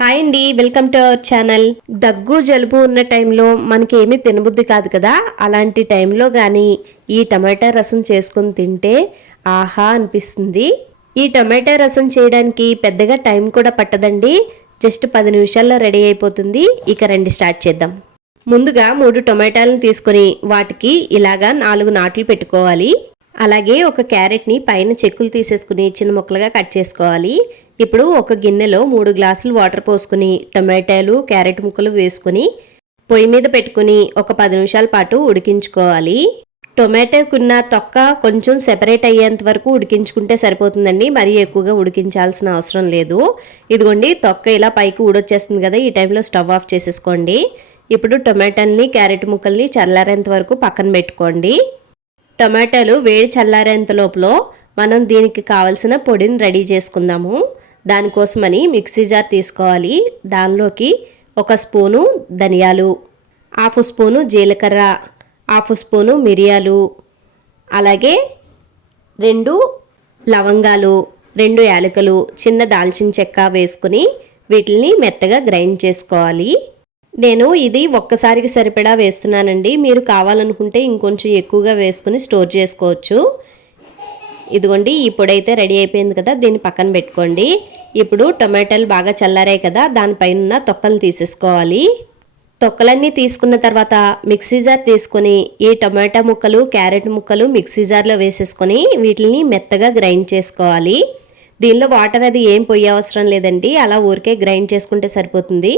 Hi అండి, welcome to our channel. దగ్గు జలుబు ఉన్న టైంలో మనకి ఏమీ తినబుద్ధి కాదు కదా. అలాంటి టైంలో కానీ ఈ టమాటా రసం చేసుకుని తింటే ఆహా అనిపిస్తుంది. ఈ టమాటా రసం చేయడానికి పెద్దగా టైం కూడా పట్టదండి. జస్ట్ 10 నిమిషాల్లో రెడీ అయిపోతుంది. ఇక రండి స్టార్ట్ చేద్దాం. ముందుగా 3 టొమాటాలను తీసుకొని వాటికి ఇలాగా 4 నాట్లు పెట్టుకోవాలి. అలాగే ఒక క్యారెట్ని పైన చెక్కులు తీసేసుకుని చిన్న ముక్కలుగా కట్ చేసుకోవాలి. ఇప్పుడు ఒక గిన్నెలో 3 గ్లాసులు వాటర్ పోసుకుని టొమాటోలు క్యారెట్ ముక్కలు వేసుకుని పొయ్యి మీద పెట్టుకుని ఒక 10 నిమిషాల పాటు ఉడికించుకోవాలి. టొమాటోకున్న తొక్క కొంచెం సెపరేట్ అయ్యేంత వరకు ఉడికించుకుంటే సరిపోతుందండి. మరీ ఎక్కువగా ఉడికించాల్సిన అవసరం లేదు. ఇదిగోండి, తొక్క ఇలా పైకి ఊడొచ్చేస్తుంది కదా. ఈ టైంలో స్టవ్ ఆఫ్ చేసేసుకోండి. ఇప్పుడు టొమాటోల్ని క్యారెట్ ముక్కల్ని చల్లారేంత వరకు పక్కన పెట్టుకోండి. టొమాటోలు వేడి చల్లారేంత లోపల మనం దీనికి కావలసిన పొడిని రెడీ చేసుకుందాము. దానికోసమని మిక్సీ జార్ తీసుకోవాలి. దానిలోకి 1 స్పూను ధనియాలు, 1/2 స్పూను జీలకర్ర, 1/2 స్పూను మిరియాలు, అలాగే 2 లవంగాలు, 2 యాలకులు, చిన్న దాల్చిన చెక్క వేసుకుని వీటిని మెత్తగా గ్రైండ్ చేసుకోవాలి. నేను ఇది ఒక్కసారికి సరిపడా వేస్తున్నానండి. మీరు కావాలనుకుంటే ఇంకొంచెం ఎక్కువగా వేసుకుని స్టోర్ చేసుకోవచ్చు. ఇదిగోండి, ఈ పొడి అయితే రెడీ అయిపోయింది కదా. దీన్ని పక్కన పెట్టుకోండి. ఇప్పుడు టొమాటోలు బాగా చల్లారాయి కదా, దానిపైన తొక్కలు తీసేసుకోవాలి. తొక్కలన్నీ తీసుకున్న తర్వాత మిక్సీ జార్ తీసుకొని ఈ టొమాటో ముక్కలు క్యారెట్ ముక్కలు మిక్సీ జార్లో వేసేసుకొని వీటిని మెత్తగా గ్రైండ్ చేసుకోవాలి. దీనిలో వాటర్ అది ఏం పొయ్యే అవసరం లేదండి. అలా ఊరికే గ్రైండ్ చేసుకుంటే సరిపోతుంది.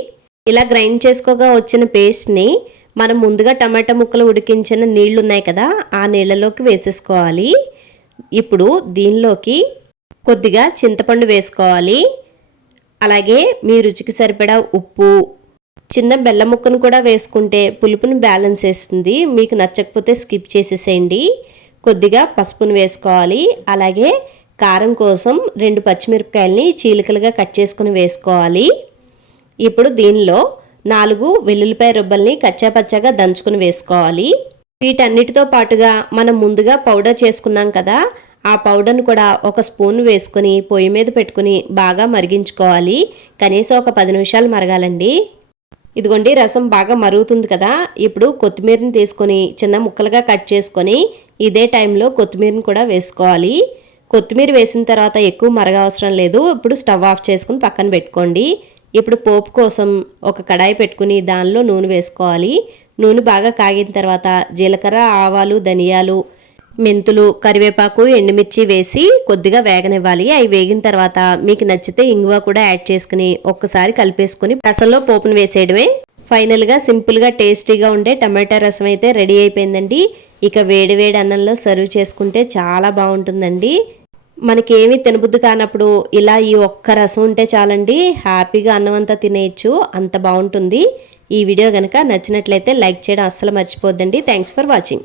ఇలా గ్రైండ్ చేసుకోగా వచ్చిన పేస్ట్ని మనం ముందుగా టమాటా ముక్కలు ఉడికించిన నీళ్లు ఉన్నాయి కదా, ఆ నీళ్ళలోకి వేసేసుకోవాలి. ఇప్పుడు దీనిలోకి కొద్దిగా చింతపండు వేసుకోవాలి. అలాగే మీ రుచికి సరిపడా ఉప్పు, చిన్న బెల్లం ముక్కను కూడా వేసుకుంటే పులుపుని బ్యాలెన్స్ చేస్తుంది. మీకు నచ్చకపోతే స్కిప్ చేసేసేయండి. కొద్దిగా పసుపును వేసుకోవాలి. అలాగే కారం కోసం 2 పచ్చిమిరపకాయలని చీలికలుగా కట్ చేసుకుని వేసుకోవాలి. ఇప్పుడు దీనిలో 4 వెల్లుల్లిపాయ రుబ్బల్ని కచ్చాపచ్చాగా దంచుకుని వేసుకోవాలి. వీటన్నిటితో పాటుగా మనం ముందుగా పౌడర్ చేసుకున్నాం కదా, ఆ పౌడర్ను కూడా 1 స్పూన్ వేసుకుని పొయ్యి మీద పెట్టుకుని బాగా మరిగించుకోవాలి. కనీసం ఒక 10 నిమిషాలు మరగాలండి. ఇదిగోండి, రసం బాగా మరుగుతుంది కదా. ఇప్పుడు కొత్తిమీరని తీసుకొని చిన్న ముక్కలుగా కట్ చేసుకొని ఇదే టైంలో కొత్తిమీరని కూడా వేసుకోవాలి. కొత్తిమీర వేసిన తర్వాత ఎక్కువ మరగవసరం లేదు. ఇప్పుడు స్టవ్ ఆఫ్ చేసుకుని పక్కన పెట్టుకోండి. ఇప్పుడు పోపు కోసం ఒక కడాయి పెట్టుకుని దానిలో నూనె వేసుకోవాలి. నూనె బాగా కాగిన తర్వాత జీలకర్ర, ఆవాలు, ధనియాలు, మెంతులు, కరివేపాకు, ఎండుమిర్చి వేసి కొద్దిగా వేగనివ్వాలి. అవి వేగిన తర్వాత మీకు నచ్చితే ఇంగువ కూడా యాడ్ చేసుకుని ఒక్కసారి కలిపేసుకుని రసంలో పోపును వేసేయడమే. ఫైనల్గా సింపుల్గా టేస్టీగా ఉండే టమాటా రసం అయితే రెడీ అయిపోయిందండి. ఇక వేడి వేడి అన్నంలో సర్వ్ చేసుకుంటే చాలా బాగుంటుందండి. మనకేమీ తినబుద్ధి కానప్పుడు ఇలా ఈ ఒక్క రసం ఉంటే చాలండి, హ్యాపీగా అన్నం అంతా తినేయచ్చు. అంత బాగుంటుంది. ఈ వీడియో కనుక నచ్చినట్లయితే లైక్ చేయడం అస్సలు మర్చిపోద్దండి. Thanks for watching.